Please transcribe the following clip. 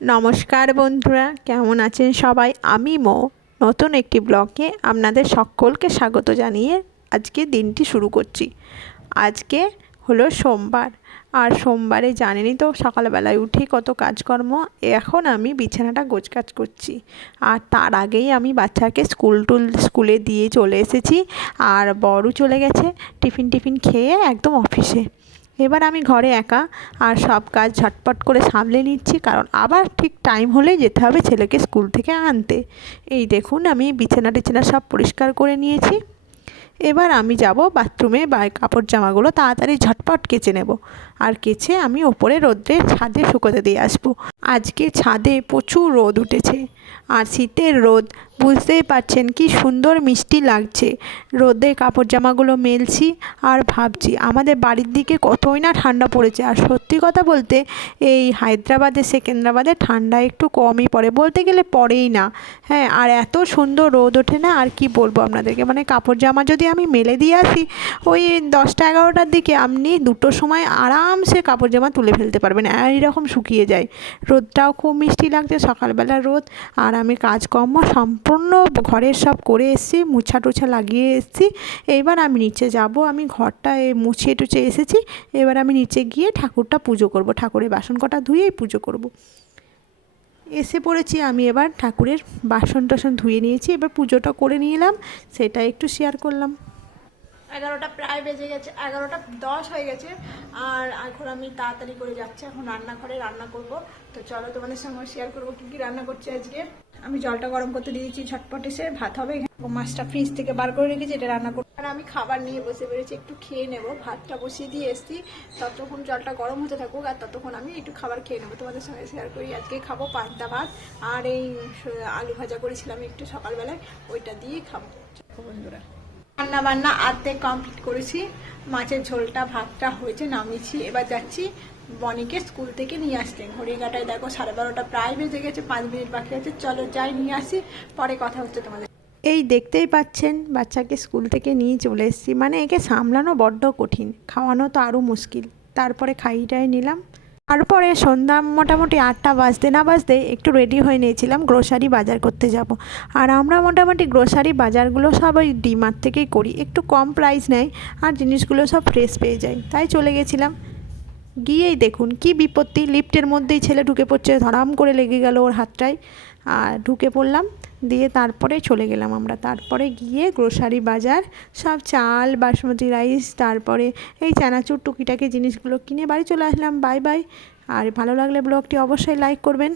নমস্কার বন্ধুরা, কেমন আছেন সবাই? আমি মো নতুন একটি ব্লগে আপনাদের সকলকে স্বাগত জানিয়ে আজকে দিনটি শুরু করছি। আজকে হলো সোমবার, আর সোমবারে জানেনই তো সকালবেলায় উঠে কত কাজকর্ম। এখন আমি বিছানাটা গোছগাছ করছি, আর তার আগেই আমি বাচ্চাকে স্কুলে দিয়ে চলে এসেছি, আর বড়ও চলে গেছে টিফিন খেয়ে একদম অফিসে। এবার আমি ঘরে একা, আর সব কাজ ঝটপট করে সামলে নিচ্ছি, কারণ আবার ঠিক টাইম হলেই যেতে হবে ছেলেকে স্কুল থেকে আনতে। এই দেখুন, আমি বিছানা টিছানা সব পরিষ্কার করে নিয়েছি। এবার আমি যাব বাথরুমে, বা কাপড় জামাগুলো তাড়াতাড়ি ঝটপট কেচে নেব, আর কেচে আমি ওপরে রোদ্রে ছাদে শুকোতে দিয়ে আসবো। আজকে ছাদে প্রচুর রোদ উঠেছে, আর শীতের রোদ, বুঝতেই পারছেন কি সুন্দর মিষ্টি লাগছে। রোদে কাপড় জামাগুলো মেলছি আর ভাবছি আমাদের বাড়ির দিকে কতই না ঠান্ডা পড়েছে। আর সত্যি কথা বলতে এই হায়দ্রাবাদে সেকেন্দ্রাবাদে ঠান্ডা একটু কমই পড়ে, বলতে গেলে পড়েই না। হ্যাঁ, আর এত সুন্দর রোদ ওঠে না, আর কি বলবো আপনাদেরকে। মানে কাপড় জামা যদি আমি মেলে দিয়ে আসি ওই 10টা-11টার দিকে, আপনি 2টোর সময় আরামসে কাপড় জামা তুলে ফেলতে পারবেন, এইরকম শুকিয়ে যায়। রোদটাও খুব মিষ্টি লাগছে, সকালবেলার রোদ। আর আমি কাজকর্ম সম্পূর্ণ ঘরের সব করে এসেছি, মুছা টুছা লাগিয়ে এসেছি। এইবার আমি নিচে যাব, আমি ঘরটা মুছিয়ে টুছিয়ে এসেছি। এবার আমি নিচে গিয়ে ঠাকুরটা পুজো করব, ঠাকুরের বাসন কটা ধুয়েই পুজো করব। এসে পড়েছি আমি, এবার ঠাকুরের বাসন টাসন ধুয়ে নিয়েছি, এবার পুজোটা করে নিলাম, সেটা একটু শেয়ার করলাম। 11টা প্রায় বেজে গেছে, 11টা 10 হয়ে গেছে। আর এখন আমি তাড়াতাড়ি করে যাচ্ছি, এখন রান্নাঘরে রান্না করব। তো চলো তোমাদের সঙ্গে শেয়ার করবো কী কী রান্না করছি আজকে। আমি জলটা গরম করতে দিয়েছি, ঝটপট এসে ভাত হবে। মাছটা ফ্রিজ থেকে বার করে রেখেছি, এটা রান্না করবো। আর আমি খাবার নিয়ে বসে পেরেছি, একটু খেয়ে নেব। ভাতটা বসিয়ে দিয়ে এসেছি, ততক্ষণ জলটা গরম হতে থাকুক, আর ততক্ষণ আমি একটু খাবার খেয়ে নেবো, তোমাদের সঙ্গে শেয়ার করি। আজকে খাবো পান্তা ভাত, আর এই আলু ভাজা করেছিলাম একটু সকালবেলায়, ওইটা দিয়ে খাবো বন্ধুরা। রান্না বান্না আর্ধেক কমপ্লিট করেছি, মাছের ঝোলটা ভাতটা হয়েছে, নামিয়েছি। এবার যাচ্ছি বনিকে স্কুল থেকে নিয়ে আসতে। ঘড়িঘাটায় দেখো 12:30 প্রায় বেজে গেছে, 5 মিনিট বাকি আছে। চলো যাই, নিয়ে আসি, পরে কথা হচ্ছে তোমাদের। এই দেখতেই পাচ্ছেন বাচ্চাকে স্কুল থেকে নিয়ে চলে এসেছি। মানে একে সামলানো বড্ড কঠিন, খাওয়ানো তো আরও মুশকিল। তারপরে খাইটাই নিলাম। তারপরে সন্ধ্যা মোটামুটি 8টা বাজতে না বাজতে একটু রেডি হয়ে নিয়েছিলাম, গ্রোসারি বাজার করতে যাব। আর আমরা মোটামুটি গ্রোসারি বাজারগুলো সব ওই ডিমার্ট থেকেই করি, একটু কম প্রাইস নেয়, আর জিনিসগুলো সব ফ্রেশ পেয়ে যায়, তাই চলে গেছিলাম। গিয়েই দেখুন কি বিপত্তি, লিফটের মধ্যেই ছেলে ঢুকে পড়ছে, ধরাম করে লেগে গেল ওর হাতটায়, আর ঢুকে পড়লাম। দিয়ে তারপরে চলে গেলাম আমরা। তারপরে গিয়ে গ্রোসারি বাজার সব চাল, বাসমতি রাইস, তারপরে এই চানাচুর টুকিটাকি জিনিসগুলো কিনে বাড়ি চলে আসলাম। Bye bye. আর ভালো লাগলে ব্লগটি অবশ্যই লাইক করবেন।